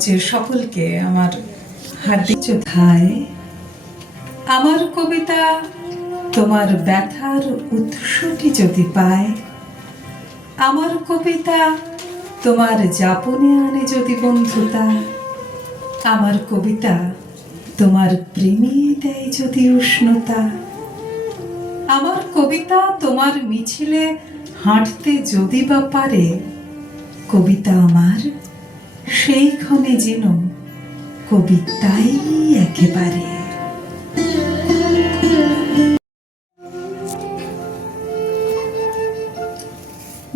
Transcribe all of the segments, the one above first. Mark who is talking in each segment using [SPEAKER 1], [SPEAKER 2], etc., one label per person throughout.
[SPEAKER 1] যে সকলকে আমার হার্দিক ধায় আমার কবিতা, তোমার ব্যথার উৎসটি যদি পায়, আমার কবিতা, তোমার যাপনে আনে যদি বন্ধুতা, আমার কবিতা, তোমার প্রেমে দেয় যদি উষ্ণতা, আমার কবিতা, তোমার মিছিলে হাঁটতে যদি বা পারে, কবিতা আমার সেই ক্ষণে যেন কবিতাই একেবারে।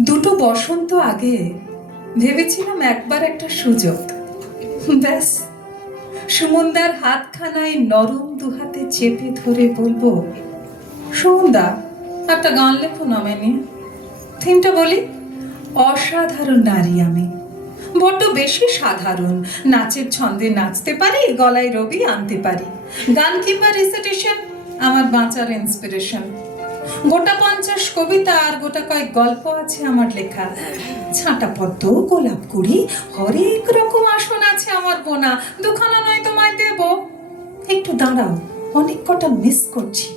[SPEAKER 1] দুটো বসন্ত আগে ভেবেছিলাম একবার একটা সুযোগ। ব্যাস, সুমনদার হাতখানায় নরম দুহাতে চেপে ধরে বলব, সুমনদা একটা গান লেখো নামে নিয়ে থিমটা বলি, অসাধারণ নারী আমি। বড্ড বেশি সাধারণ। নাচের ছন্দে নাচতে পারি, গলায় রবি আনতে পারি। গান কিংবা রিসিটেশন আমার বাঁচার ইন্সপিরেশন গোটা পঞ্চাশ কবিতা আর গোটা কয়েক গল্প আছে আমার লেখা। ছাঁটা পদ্ম, গোলাপ কুড়ি, হরেক রকম আসন আছে আমার বোনা। দুখানা নয় তোমায় দেব। একটু দাঁড়াও, অনেক কটা মিস করছি।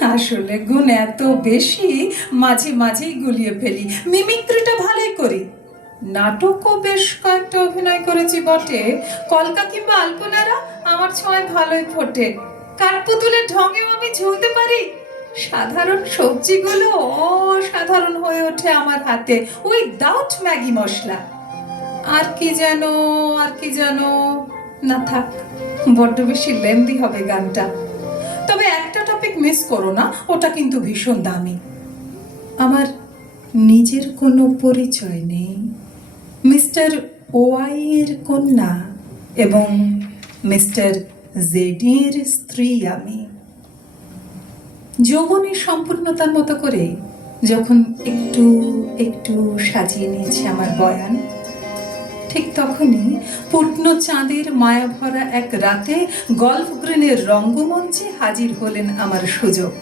[SPEAKER 1] আসলে গুণ এত বেশি, মাঝে মাঝেই গুলিয়ে ফেলি। মিমিক্রিটা ভালোই করি। নাটকও বেশ কয়েকটা অভিনয় করেছি বটে। কলকা কিংবা আলপনারা আমার ছোঁয়ায় ভালোই ফোটে। কাঠপুতুলের ঢঙেও আমি ঝুলতে পারি? সাধারণ সবজিগুলো অসাধারণ হয়ে ওঠে আমার হাতে। ওই দাউট ম্যাগি মশলা। আর কি যেন, আর কি যেন। না থাক, বড্ড বেশি লেন্দি হবে গানটা। তবে একটা টপিক মিস করো না, ওটা কিন্তু ভীষণ দামি। আমার নিজের কোনো পরিচয় নেই। মিস্টার ওয়াই এর কন্যা এবং মিস্টার জেডির স্ত্রী আমি। যৌবনের সম্পূর্ণতার মতো করে যখন একটু একটু সাজিয়ে নিয়েছে আমার বয়ান, ঠিক তখনই পূর্ণ চাঁদের মায়া ভরা এক রাতে গল্ফ গ্রিনের রঙ্গমঞ্চে হাজির হলেন আমার সুযোগ।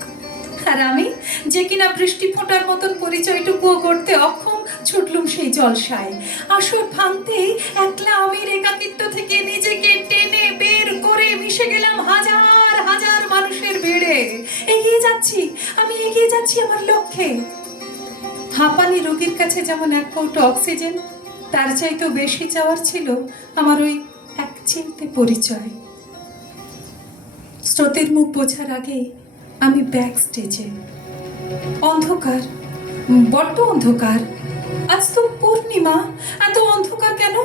[SPEAKER 1] আর আমি যে কিনা বৃষ্টি ফোঁটার মতন পরিচয়টুকুও করতে অক্ষম ছুটলুম সেই জলসায়। আসর ভাঙতেই একলা আমির একাকিত্ব থেকে নিজেকে টেনে বের করে মিশে গেলাম হাজার হাজার মানুষের ভিড়ে। এগিয়ে যাচ্ছি, আমি এগিয়ে যাচ্ছি আমার লক্ষ্যে। হাঁপানি রোগীর কাছে যেমন এক কৌটো অক্সিজেন, তার চাইতেও বেশি চাওয়ার ছিল আমার ওই এক চিনতে পরিচয়। স্রোতের মুখ বোঝার আগে আমি ব্যাক স্টেজে অন্ধকার, বড্ড অন্ধকার। আজ তো পূর্ণিমা, এত অন্ধকার কেন?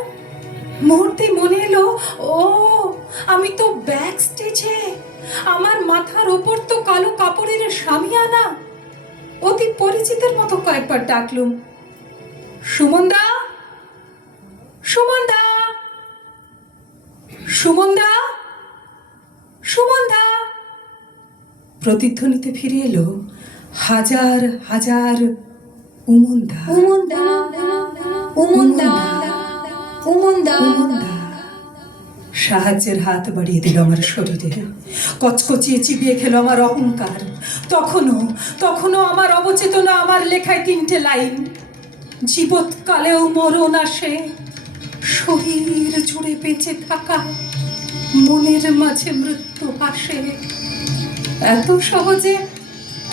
[SPEAKER 1] মুহূর্তে মনে এলো, ও, আমি তো ব্যাক স্টেজে আমার মাথার ওপর তো কালো কাপড়ের সামিয়ানা অতি পরিচিতের মতো কয়েকবার ডাকলুম। সুমনদা? সুমনদা? সুমনদা? সুমনদা? প্রতিধ্বনিতে ফিরে এলো হাজার হাজার উমন্দা
[SPEAKER 2] উমুন্দা উমুন্দা উমুন্দা
[SPEAKER 1] উমন্দা সাহায্যের হাত বাড়িয়ে দিল আমার শরীরে। কচকচিয়ে চিবিয়ে খেলো আমার অহংকার। তখনও তখনও আমার অবচেতনা আমার লেখায় তিনটে লাইন। জীবৎকালেও মরণ আসে। শরীর জুড়ে বেঁচে থাকা মনের মাঝে মৃত্যু আসে। এত সহজে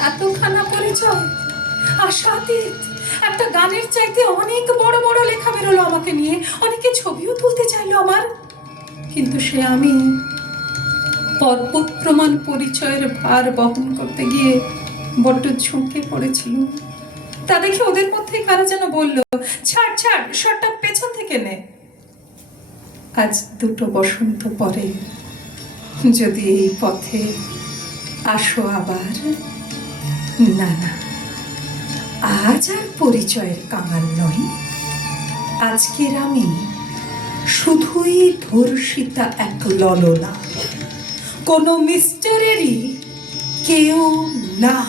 [SPEAKER 1] এতখানা পরিচয় আশাতীত, একটা গানের চাইতে অনেক বড় বড় লেখা বেরোলো আমাকে নিয়ে। অনেকে ছবিও তুলতে চাইলো আমার। কিন্তু সে আমি পরিচয়ের ভার বহন করতে গিয়ে বড্ড ঝুঁকে পড়েছিল তা দেখে ওদের মধ্যে কারা যেন বলল, ছাড় ছাড়, শটটা পেছন থেকে নে। আজ দুটো বসন্ত পরে, যদি এই পথে আসো আবার, না না। আজ আর পরিচয়ের কাঙাল নই আজকের আমি শুধুই ধর্ষিতা এক ললনা। কোনো মিস্টারেরই কেউ না।